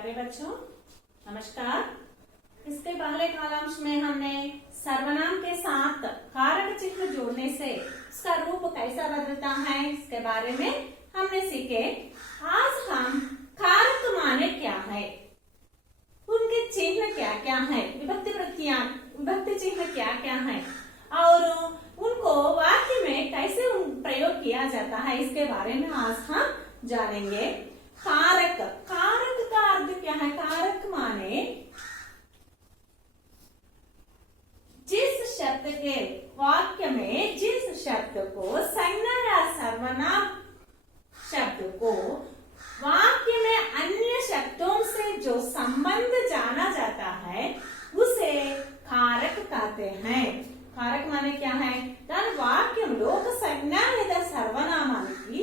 प्यारे बच्चों नमस्कार। इसके पहले कालांश में हमने सर्वनाम के साथ कारक चिन्ह जोड़ने से उसका रूप कैसा बदलता है इसके बारे में हमने सीखे। आज हम कारक माने क्या है, उनके चिन्ह क्या क्या है, विभक्ति चिन्ह क्या क्या है और उनको वाक्य में कैसे प्रयोग किया जाता है इसके बारे में आज हम जानेंगे। कारक का अर्थ क्या है? कारक माने जिस शब्द के वाक्य में जिस शब्द को संज्ञा या सर्वनाम शब्द को वाक्य में अन्य शब्दों से जो संबंध जाना जाता है उसे कारक कहते हैं। कारक माने क्या है? దాని వాక్యంలో ఒక సంజ్ఞ లేదా సర్వనామానికి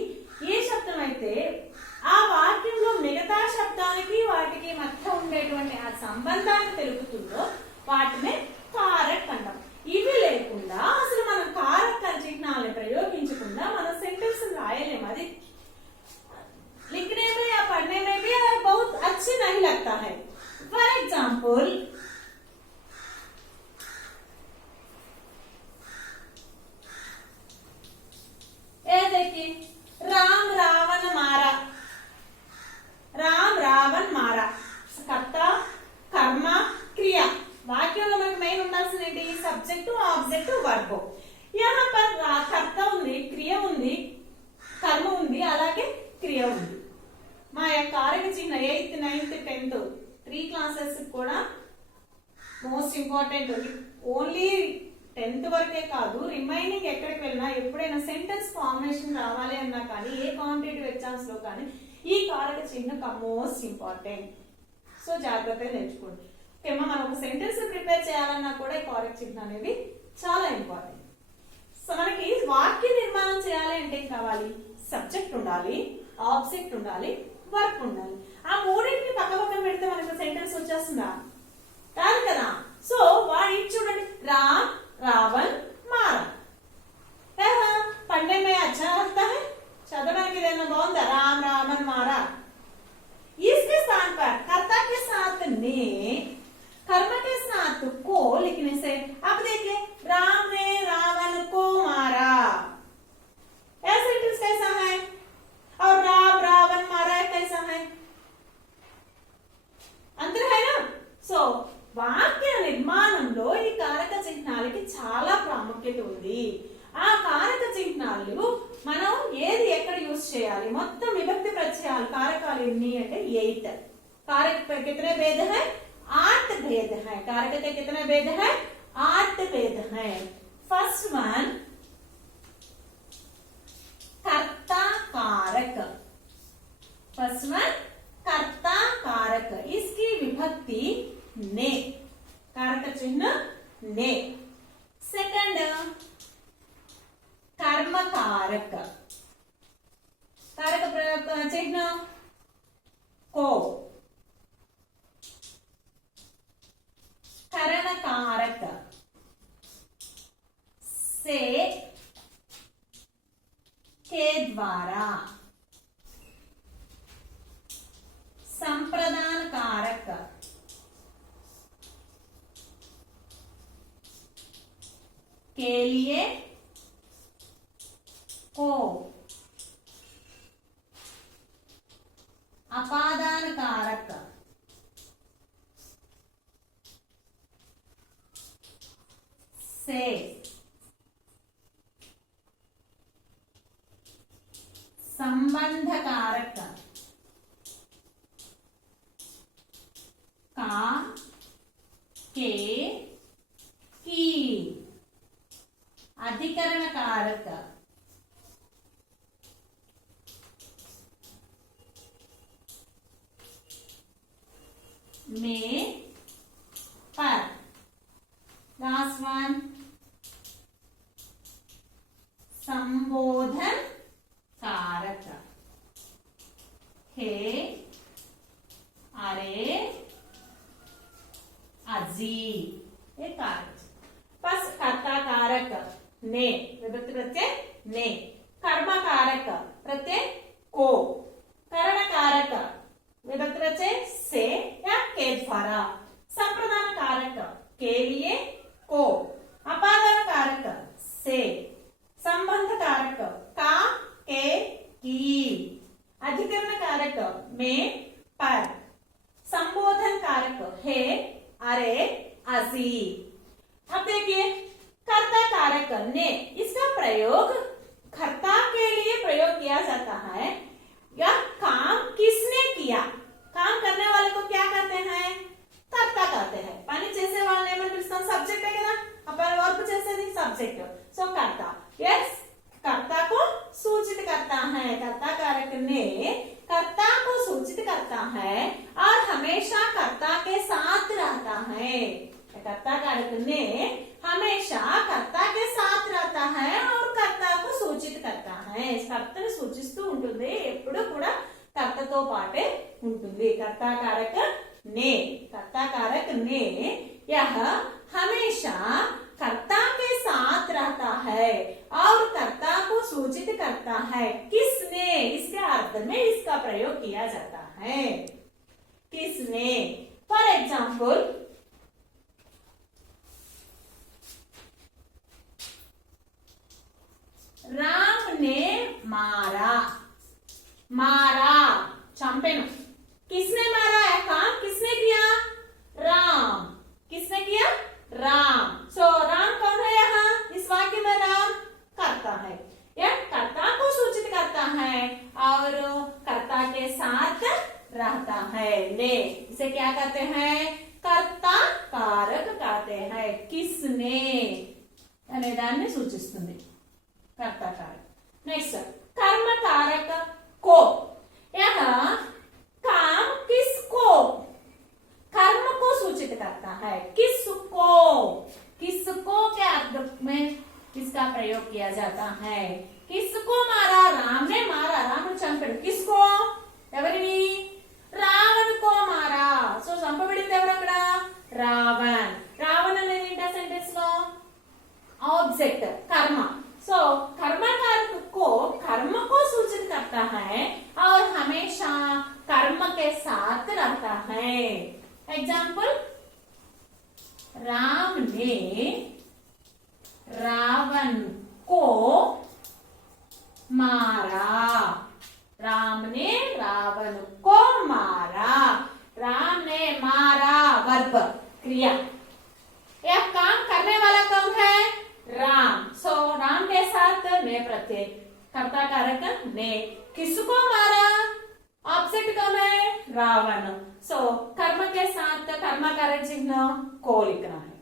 ఏ శబ్దం అయితే ఆ వాక్యంలో మిగతా శబ్దానికి వాటికి మధ్య ఉండేటువంటి ఆ సంబంధాన్ని తెలుపుతుందో వాటినే कारक అంటాం। ఇవి లేకుండా అసలు మనం कारक చిహ్నాలను ప్రయోగించకుండా మనం సెంటెన్స్ రాయలేము। అది लिखने में या पढ़ने में भी बहुत अच्छी नहीं लगता है। फॉर एग्जाम्पल ये देखिए, राम रावण मारा, राम रावण मारा कर्ता कर्म क्रिया వాక్యంలో మనకు మెయిన్ ఉండాల్సింది సబ్జెక్టు ఆబ్జెక్టు వర్బ్। यहाँ पर कर्ता ఉంది, క్రియ ఉంది, కర్మ ఉంది, అలాగే క్రియ ఉంది। మా కారక చిహ్న 8th 9th 10th 3 క్లాసెస్ కూడా మోస్ట్ ఇంపార్టెంట్। ఓన్లీ 10th వరకే కాదు, రిమైనింగ్ ఎక్కడికి వెళ్ళినా ఎప్పుడైనా సెంటెన్స్ ఫార్మేషన్ రావాలి అన్నా కానీ ఏ కాంపిటేటివ్ ఎగ్జామ్స్ లో కానీ ఈ కారక చిహ్న మోస్ట్ ఇంపార్టెంట్। సో జాగ్రత్తగా నేర్చుకోండి। ఓకేమా, మనం ఒక సెంటెన్స్ ప్రిపేర్ చేయాలన్నా కూడా ఈ కారక చిహ్న అనేది చాలా ఇంపార్టెంట్। సో మనకి వాక్య నిర్మాణం చేయాలి అంటే ఏం కావాలి? సబ్జెక్ట్ ఉండాలి, ఆబ్జెక్ట్ ఉండాలి, వర్బ్ ఉండాలి। ఆ మూడింటిని పక్క పక్కన పెడితే మనకు సెంటెన్స్ వచ్చేస్తుందా? కాదు కదా। సో వాడి చూడండి, राम रावण मारा, पढ़ने में अच्छा लगता है, చదవడానికి ఏదైనా బాగుందా? राम रावण मारा। इसके स्थान पर कर्ता के साथ ने, कर्म के साथ को लिखने से अब देखिए, राम ने रावण को मारा, यह सेंटेंस कैसा है? और राम रावण मारा कैसा है? अंतर है ना। సో వాక్య నిర్మాణంలో ఈ కారక చిహ్నాలకి చాలా ప్రాముఖ్యత ఉంది। ఆ కారక చిహ్నాలు మనం ఏది ఎక్కడ యూజ్ చేయాలి? మొత్తం విభక్తి ప్రత్యయాలు కారకాలు ఎన్ని అంటే 8। कारक पे कितने भेद है? 8 भेद है। कारक के कितने भेद है? 8 भेद है। फर्स्ट वन कर्ता कारक, फर्स्ट वन कर्ता कारक, इसकी विभक्ति ने, कारक चिन्ह ने। सेकंड कर्म कारक, कारक चिन्ह को। करण कारक से, के द्वारा। संप्रदान कारक के लिए, को। अपादान कारक से। संबंध कारक का, के, की। अधिकरण कारक में, पर। लास्ट वन संबोधन कारक, हे, अरे, अजी, ये कारक। बस कर्ता कारक ने, विभक्ति प्रत्यय ने। कर्म कारक प्रत्यय को। करण कारक विभक्ति प्रत्यय से या के द्वारा। संप्रदान कारक के लिए को, अपादान कारक से, संबंध कारक का, के, की, अधिकरण कारक में, पर, संबोधन कारक है, अरे, असी। अब देखिए कर्ता कारक ने, इसका प्रयोग कर्ता के लिए प्रयोग किया जाता है। यह काम किसने किया, काम करने वाले को क्या कहते हैं, कर्ता कहते हैं। पानी जैसे वाले में सब्जेक्ट है ना, अपन वर्ब जैसे नहीं सब्जेक्ट, सो कर्ता। यस, कर्ता को सूचित करता है। कर्ता कारक ने कर्ता को सूचित करता है और हमेशा कर्ता के साथ रहता है। कर्ता कारक ने हमेशा कर्ता के साथ रहता है और कर्ता को సూచిత करता है। కర్తను సూచిస్తూ ఉంటుంది, ఎప్పుడు కూడా కర్తతో పాటే ఉంటుంది। कर्ता कारक ने, कर्ता कारक ने यह हमेशा कर्ता के साथ रहता है और कर्ता को सूचित करता है। किसने, इसके अर्थ में इसका प्रयोग किया जाता है। किसने, फॉर एग्जाम्पल राम ने मारा, मारा चंपेनु, किसने मारा है, काम किसने किया, राम। किसने किया, राम। सो राम कौन है यहाँ, इस वाक्य में राम कर्ता है। यह कर्ता को सूचित करता है और कर्ता के साथ रहता है। ने इसे क्या कहते हैं, कर्ता कारक कहते हैं। किसने अने दाన్ని సూచిస్తుంది कर्ता कारक। नेक्स्ट कर्म कारक को, यह काम किसको, कर्म को सूचित करता है। किसको, किसको के अर्थ में किसका प्रयोग किया जाता है। किसको मारा, राम ने मारा, राम चंपड़, किसको, ఎవరిని, రావణ్ को मारा। సో చంపబడింది ఎవరు అక్కడ, రావణ్। రావణ్ అనేది ఏంటా సెంటెన్స్ లో, ऑब्जेक्ट कर्म। सो कर्म कारक को कर्म को सूचित करता है और हमेशा कर्म के साथ रहता है। एग्जाम्पल, राम ने रावण को मारा, राम ने रावण को मारा। राम ने मारा वर्ब क्रिया, यह काम करने वाला कौन है, राम। सो राम के साथ ने प्रत्यय, कर्ता कारक ने। किसको मारा, ऑब्जेक्ट कौन है, रावण। सो कर्म के साथ कर्म कारक चिन्ह को लिखना है।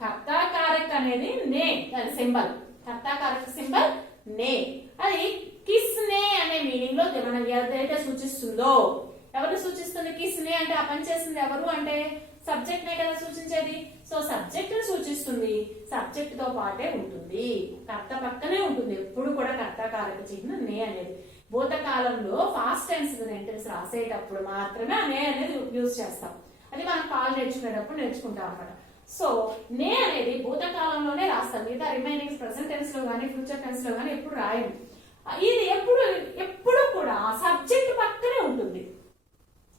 कर्ता कारक అనేది ने దాని సింబల్, कर्ता कारक సింబల్ ने। అది కిస్నే అనే మీనింగ్ లో మనం ఏదైతే సూచిస్తుందో, ఎవరు సూచిస్తుంది, కిస్నే అంటే ఆ పని చేస్తుంది ఎవరు అంటే సబ్జెక్ట్ నే కదా సూచించేది। సో సబ్జెక్ట్ ని సూచిస్తుంది, సబ్జెక్ట్ తో పాటే ఉంటుంది, కర్త పక్కనే ఉంటుంది ఎప్పుడు కూడా కర్త కారక చిహ్నం నే అనేది। భూతకాలంలో ఫాస్ట్ టెన్స్ సెంటెన్స్ రాసేటప్పుడు మాత్రమే నే అనేది యూజ్ చేస్తాం, అది మనం కాల్ నేర్చుకునేటప్పుడు నేర్చుకుంటాం అన్నమాట। సో నే అనేది భూతకాలంలోనే రాస్తాం, మిగతా రిమైనింగ్ ప్రెసెంట్ టెన్స్ లో గానీ ఫ్యూచర్ టెన్స్ లో గానీ ఎప్పుడు రాయము। ఇది ఎప్పుడు కూడా సబ్జెక్ట్ పక్కనే ఉంటుంది,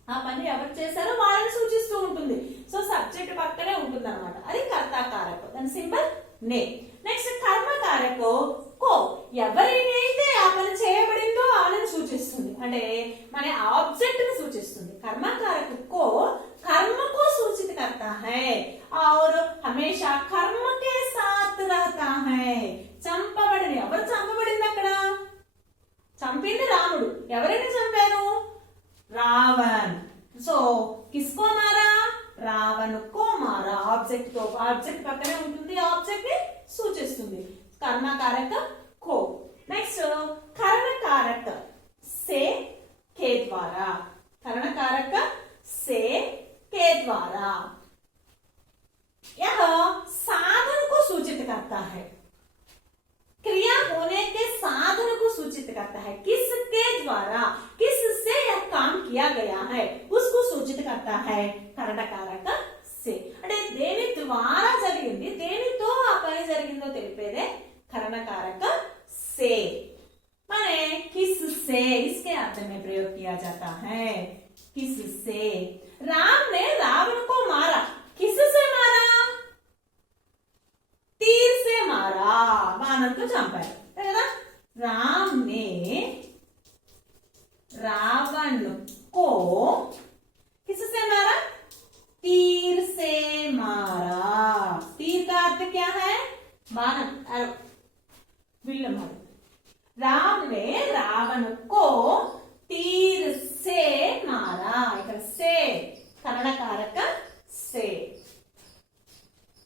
ఆ పని ఎవరు చేశారో వాళ్ళని సూచిస్తూ ఉంటుంది। సో సబ్జెక్ట్ పక్కనే ఉంటుంది అన్నమాట, అది కర్తా కారక, దాని సింబల్ నే। నెక్స్ట్ కర్మ కారక కో, ఎవరినైతే ఆ పని చేయబడిందో వాళ్ళని సూచిస్తుంది, అంటే మన ఆబ్జెక్ట్ ని సూచిస్తుంది। कर्म कारक को कर्म को सूचित करता है और हमेशा कर्म के साथ रहता है। చంపబడింది, ఎవరు చంపబడింది అక్కడ, చంపింది రాముడు, ఎవరిని చంపారు, రావణ్। సో किसको मारा, రావణ్ को मारा। ऑब्जेक्ट तो ऑब्जेक्ट పక్కనే ఉంటుంది, ऑब्जेक्ट ని సూచిస్తుంది, कर्म कारक को। नेक्स्ट करण कारक से के द्वारा, करण कारक से के द्वारा यह साधन को सूचित करता है, क्रिया होने के साधन को सूचित करता है। किसके द्वारा, किससे यह काम किया गया है उसको सूचित करता है करण कारक से। అంటే దేని ద్వారా జరిగింది, దేనితో ఆ పని జరిగిందో తెలిపేదే करण कारक से। माने किससे, इसके अर्थ में प्रयोग किया जाता है। किससे? राम ने रावण को मारा, किससे मारा? तीर से मारा, బాణంతో చంపారు కదా. राम ने रावण को किससे मारा? तीर से मारा. तीर का अर्थ क्या है? बाण, विल्लम. राम ने रावण को तीर से मारा. ఇక్కడ से करणकारक से.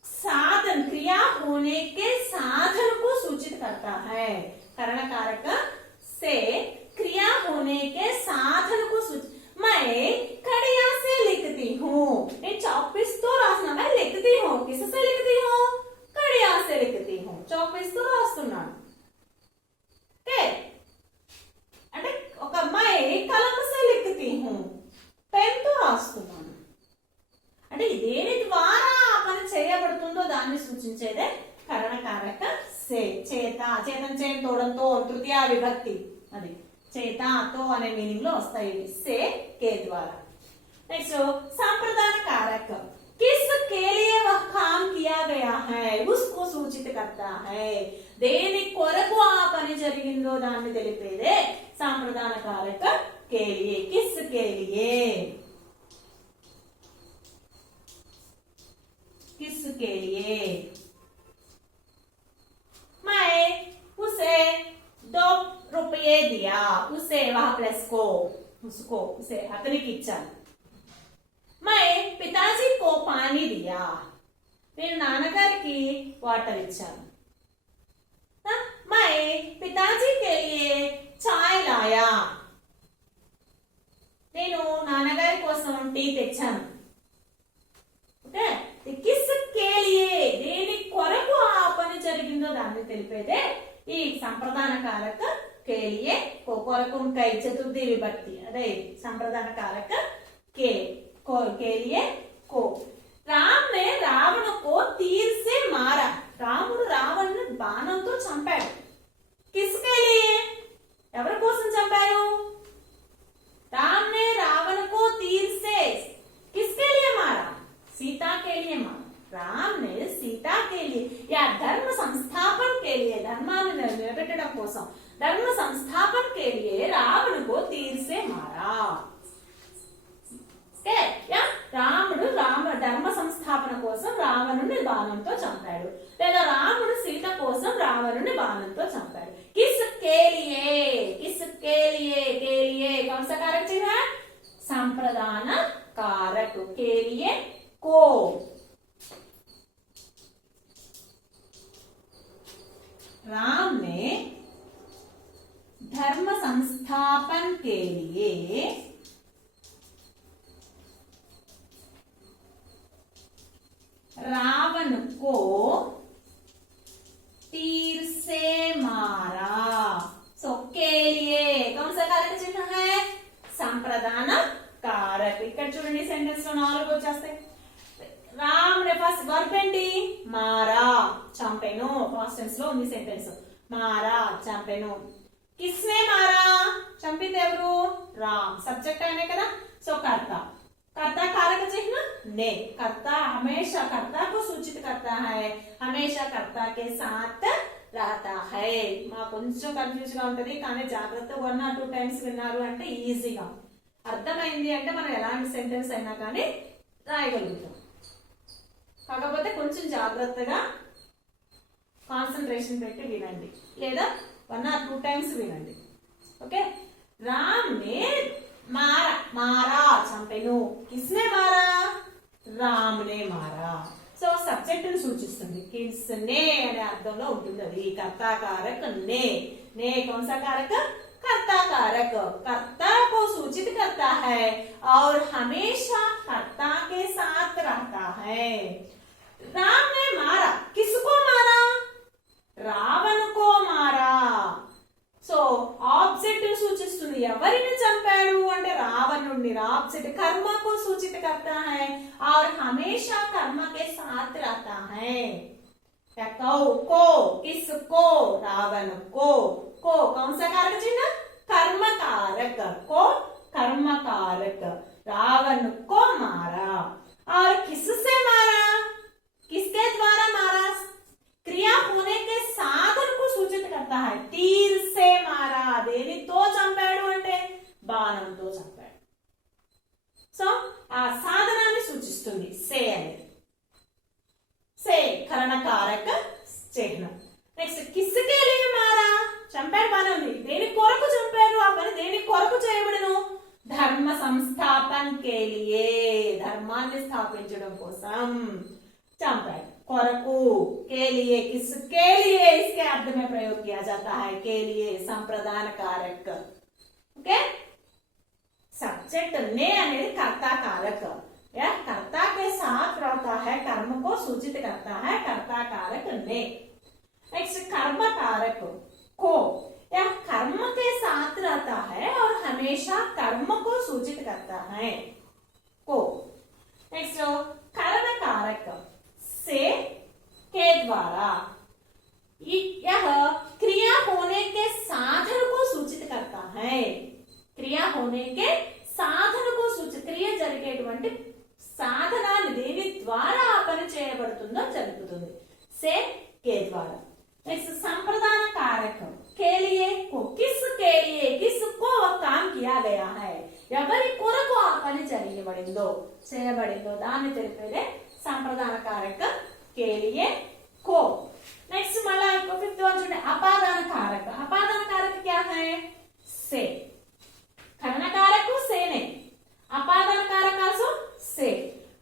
साधन, क्रिया होने के साधन को सूचित करता है. करणकारक से क्रिया होने के साधन को सूचित. मैं कड़िया से लिखती हूँ. నేను చాక్పీస్తో రాసిన, मैं लिखती हूँ. किससे लिखती हूँ? कड़िया से लिखती हूँ. చాక్పీస్తో రాస్తున్నాను. అంటే ఒక मैं कलम से लिखती हूँ, పెన్ తో రాస్తున్నాను. అంటే దేని ద్వారా ఆ పని చేయబడుతుందో దాన్ని సూచించేదే కరణకారక సే. చేత, చేతం చేయం తోడంతో తృతీయ విభక్తి, అది చేత తో అనే మీనింగ్ లో వస్తాయి సే के द्वारा. नेक्स्ट संप्रदान कारक, किसके लिए वह काम किया गया है उसको सूचित करता है. దేని కొరకు ఆ పని జరిగిందో దాన్ని తెలిపేదే సంప్రదాన కారక के लिए. किसके लिए? किसके लिए? मैं उसे 2 रुपये दिया. उसे वह प्लस को, उसको, उसे అతనికి ఇచ్చాను. मैं पिताजी को पानी दिया. నేను నాన్నగారికి వాటర్ ఇచ్చాను. मैं पिताजी के लिए चाय लाया. నేను నాన్నగారి కోసం టీ తెచ్చాను. ఓకే, किसके लिए, దేని కొరకు ఆ పని జరిగిందో దాన్ని తెలిపేదే ఈ సంప్రదాన కారక के लिए. కొరకు ఉంటాయి చతుర్థి విభక్తి, అదే సంప్రదాన కారక के लिए को. राम ने रावण को तीर से मारा. రాముడు రావణ్ణి బాణంతో చంపాడు. किसके लिए? ఎవరి కోసం చంపారు? राम ने रावण को तीर से किसके लिए मारा? सीता के लिए मारा. राम ने सीता के लिए या धर्म संस्थापन के लिए, धर्माన్ని నిలబెట్టడం కోసం, धर्म संस्थापन के लिए रावण को तीर से मारा. या రాముడు ధర్మ సంస్థాపన కోసం రావణుని బాణంతో చంపాడు, లేదా రాముడు సీత కోసం రావణుని బాణంతో చంపాడు. किसके लिए? किसके लिए? के लिए कौन सा कारक चिन्ह है? संप्रदान कारक. के लिए को. राम ने धर्म संस्थापन के लिए रावण को तीर से मारा. सो के लिए कौन सा कारक चिन्ह है? संप्रदान कारक. ఇక్కడ చూడండి సెంటెన్స్ లో 4 వచ్చేస్తాయి. రామ్ నే ఫస్ట్ వర్బ్ ఏంటి? మారా, చంపెను. పాస్ట్ టెన్స్ లో ఉంది సెంటెన్స్. మారా, చంపెను. కిస్నే మారా? చంపింది ఎవరు? రామ్. సబ్జెక్ట్ అయినే కదా, సో కర్త. कर्ता कारक चिन्ह ने. कर्ता हमेशा कर्ता को सूचित करता है, हमेशा कर्ता के साथ रहता है. మా కొంచెం కన్ఫ్యూజ్ గా ఉంటది, కానీ జాగ్రత్తగా 1 or 2 టైమ్స్ విన్నారు అంటే ఈజీగా అర్థమైంది అంటే మనం ఎలాంటి సెంటెన్స్ అయినా కానీ రాయగలుగుతాం. కాకపోతే కొంచెం జాగ్రత్తగా కాన్సంట్రేషన్ పెట్టి వినండి, లేదా 1 or 2 టైమ్స్ వినండి. ఓకే, రామ్ నే मारा, मारा చంపెను. किसने मारा? राम ने मारा. సో సబ్జెక్ట్ ని సూచిస్తుంది. किसने అనే అర్థంలో ఉంటుంది అది. कर्ता कारक ने. ने कौन सा कारक? कर्ता कारक. कर्ता को सूचित करता है और हमेशा कर्ता के साथ रहता है. राम ने मारा. किसको मारा? रावण को मारा. సో ఆబ్జెక్ట్ సూచిస్తుంది. ఎవరిని చంపాడు అంటే రావణుడిని. ఆబ్జెక్ట్ कर्म को सूचित करता है और हमेशा कर्म के साथ रहता है. को, किसको? रावण को. कौन सा कारक चिन्ह? कर्म कारक. को कर्म कारक. रावण को मारा। और किससे मारा, किसके द्वारा मारा, क्रिया होने के साधन को सूचित करता है। तीर से मारा, దేనితో చంపాడు అంటే బాణంతో చంపాడు. సో ఆ సాధనాన్ని సూచిస్తుంది సే అనేది. సే కరణకారక చిహ్నం. నెక్స్ట్ కిస్కే లియే మారా, చంపాడు బాణం, దేని కొరకు చంపాడు, ఆ పని దేని కొరకు చేయబడును, ధర్మ సంస్థాపన కే లియే, ధర్మాన్ని స్థాపించడం కోసం चंपाड़ कोरकू के लिए, किसके लिए, इसके अर्थ में प्रयोग किया जाता है, के लिए संप्रदान कारक. ओके, सब्जेक्ट ने అనేది कर्ता कारक, या कर्ता के साथ रहता है, कर्म को सूचित करता है, कर्ता कारक ने. नेक्स्ट कर्म कारक को, या कर्म के साथ रहता है और हमेशा कर्म को सूचित करता है, को. नेक्स्ट करण कारक से के द्वारा, यह क्रिया होने के साधन को सूचित करता है, क्रिया होने के साधन को सूचित, क्रिया జరిగేటువంటి సాధనాన్ని దేని ద్వారా ఆ పని చేయబడుతుందో జరుపుతుంది, से के द्वारा. नेक्स्ट संप्रदान कारक के लिए को, किसके लिए, किसको वह काम किया गया है, ఎవరి కొరకు ఆ పని చేయబడిందో దాన్ని తెలిపేదే संप्रदान कारक के लिए को. नेक्स्ट मला इंको फिफ्थ वन चूंटे अपादान कारक. अपादान कारक क्या है, से. करण कारक से ने, अपादान कारक also say.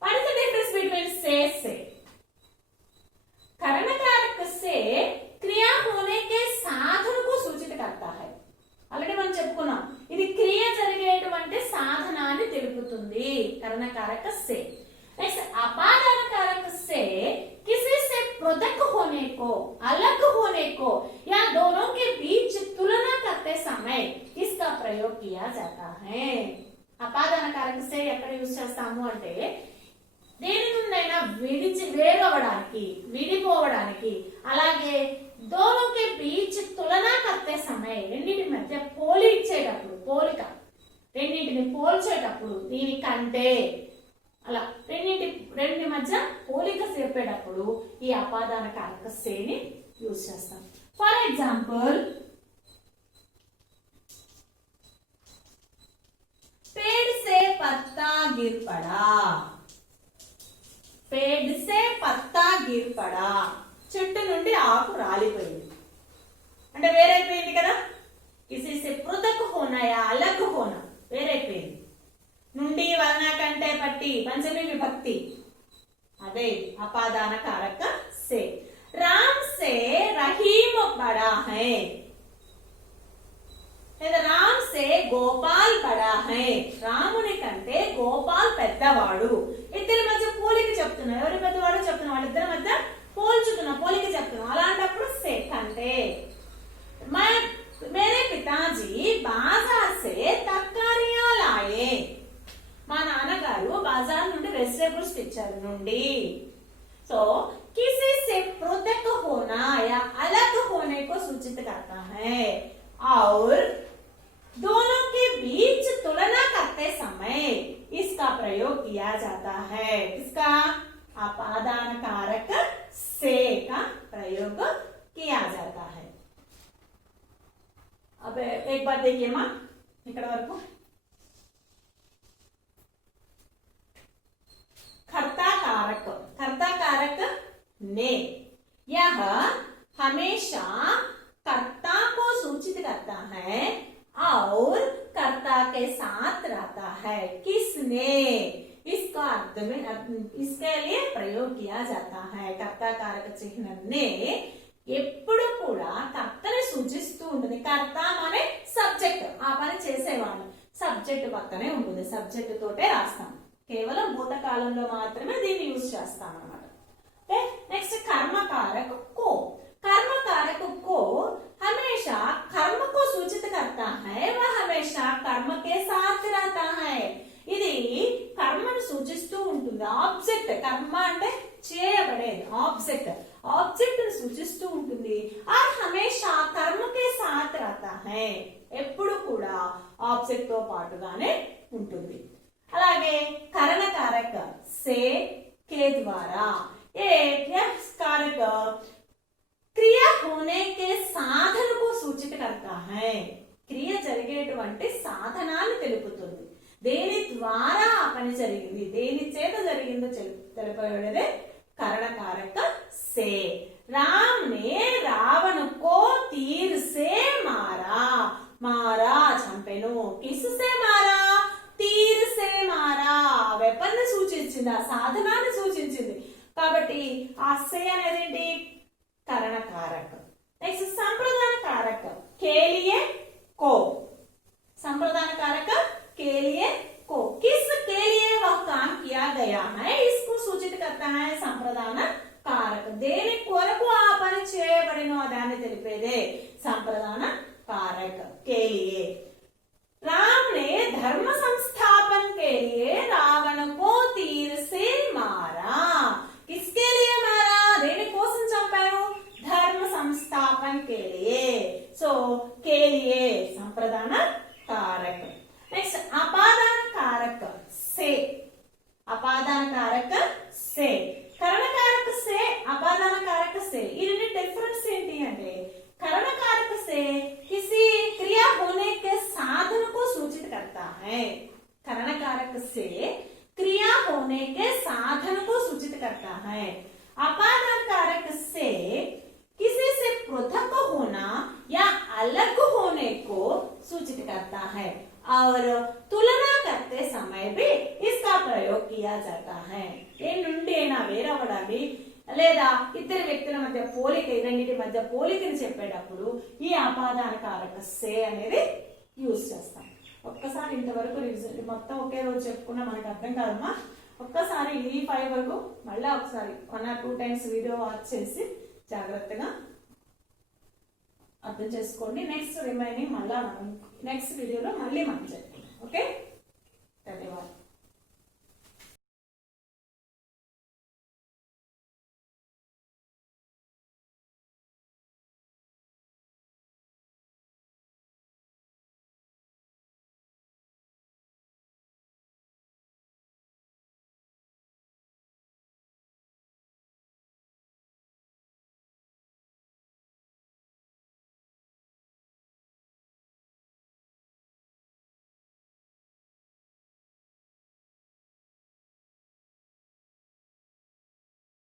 What is the difference between से. करण कारक से क्रिया होने के साधन को सूचित करता है. ఆల్రెడీ మనం చెప్పుకున్నాం, ఇది క్రియ జరిగేటువంటి సాధనాన్ని తెలుపుతుంది, కరణ కారక से. नेक्स्ट अपादान कारक से किसी से पृथक होने को, अलग होने को, या दोनों के बीच तुलना करते समय इसका प्रयोग किया जाता है. అపాదాన కారక से ఎక్కడ యూస్ చేస్తాము అంటే దేని నుండైనా విడిపోవడానికి, అలాగే दोनों के बीच तुलना करते समय, రెండింటి మధ్య పోలిక, రెండింటిని పోల్చేటప్పుడు, దీనికంటే అలా రెండింటి మధ్య పోలిక చెప్పేటప్పుడు ఈ అపాదాన కారక సేని యూజ్ చేస్తాం. ఫర్ ఎగ్జాంపుల్, पेड़ से पत्ता गिर पड़ा, पेड़ से पत्ता गिर पड़ा, చెట్టు నుండి ఆకు రాలిపోయింది అంటే వేరైపోయింది కదా. किसी से पृथक होना या अलग होना, వేరైపోయింది. నుండి వలన కంటే పట్టి పంచమి విభక్తి, అదే అపాదాన కారక से. राम से रहीम बड़ा है, రామ్ సే గోపాల్ బడా హై, రాముని కంటే గోపాల్ పెద్దవాడు. ఇద్దరి మధ్య పోలిక చెప్తున్నా, ఎవరి పెద్దవాడు చెప్తున్నా, వాళ్ళిద్దరి మధ్య పోల్చుతున్నా, పోలిక చెప్తున్నా. అలాంటప్పుడు సే కంటే. मेरे पिताजी बाजार से तरकारियां लाए, మా నాన్నగారు బాజార్ నుండి వెజిటేబుల్స్ తెచ్చారు నుండి. సో किसी से पृथक होना या अलग होने को सूचित करता है, और दोनों के बीच तुलना करते समय इसका प्रयोग किया जाता है. किसका, अपादान कारक से का प्रयोग किया जाता है. अब एक बार देखिए मां, ఇక్కడ వరకు कर्ता कारक ने, यह हमेशा कर्ता को सूचित करता है और कर्ता के साथ रहता है. किसने, इसका अर्थ में इसके लिए प्रयोग किया जाता है. कर्ता कारक चिह्न ने ఎప్పుడు కూడా కర్తని సూచిస్తూ ఉంటుంది. కర్త అనే సబ్జెక్ట్, ఆ పని చేసేవాడు, సబ్జెక్ట్ పక్కనే ఉంటుంది, సబ్జెక్ట్ తోటే రాస్తాం. కేవలం భూతకాలంలో మాత్రమే దీన్ని యూజ్ చేస్తాం అన్నమాట. नेक्स्ट कर्म कारक को, कर्म कारक को हमेशा कर्म को सूचित करता है, वह हमेशा कर्म के साथ रहता है. ఇది కర్మను సూచిస్తూ ఉంటుంది. ఆబ్జెక్ట్, కర్మ అంటే చేయబడేది, ఆబ్జెక్ట్ ను సూచిస్తూ ఉంటుంది. और हमेशा कर्म के साथ रहता है, ఎప్పుడు కూడా ఆబ్జెక్ట్ తో పాటుగానే ఉంటుంది. అలాగే కరణ कारक से के द्वारा ये कारक क्रिया होने के साधन को सूचित करता है క్రియ జరిగేటువంటి సాధనాన్ని తెలుపుతుంది దేని ద్వారా ఆ పని జరిగింది దేని చేత జరిగిందో తెలుపబడేదే కరణ कारक से राम ने रावण को तीर से मारा मारा చంపెను किससे मारा तीर से मारा వెపన్ ని సూచించింది ఆ సాధనాన్ని సూచించింది కాబట్టి ఆ సే అనేది ఏంటి కరణ कारक నెక్స్ట్ సంప్రదాన कारक के लिए को संप्रदान कारक के लिए को किस के लिए वह काम किया गया है इसको सूचित करता है संप्रदान कारक देनी कोరకు ఆ పని చేయబడినో దాన్ని తెలిపేదే संप्रदान कारक के लिए राम ने धर्म संस्थापन के लिए रावण को तीर से मारा किसके लिए मारा देनी కోసం చంపారు धर्म संस्थापन के लिए सो के लिए संप्रदान कारक नेक्स्ट अपादान कारक से अपादान कारक से करण कारक से अपादान कारक से ये डिफरेंस ఏంటి అంటే करण कारक से किसी क्रिया होने के साधन को सूचित करता है करण कारक से क्रिया होने के साधन को सूचित करता है अपादान कारक से किसी से पृथक होना या अलग होने को सूचित करता है और तुलना करते समय भी इसका प्रयोग किया जाता है ये నుండేనా వేరవడాన్ని లేదా ఇద్దరు వ్యక్తుల మధ్య పోలిక రెండింటి మధ్య పోలికని చెప్పేటప్పుడు ఈ అపాదాన కారక సే అనేది యూజ్ చేస్తాం ఒక్కసారి ఇంతవరకు రివిజన్ మొత్తం ఒకే రోజు చెప్పుకున్నా మనకు అర్థం కాదమ్మా ఒక్కసారి ఈ 5 వరకు మళ్ళీ ఒకసారి 1 or 2 times వీడియో వాచ్ చేసి జాగ్రత్తగా అర్థం చేసుకోండి నెక్స్ట్ రిమైనింగ్ మళ్ళీ మనం నెక్స్ట్ వీడియోలో మళ్ళీ మనం చెప్తాం ఓకే ధన్యవాదాలు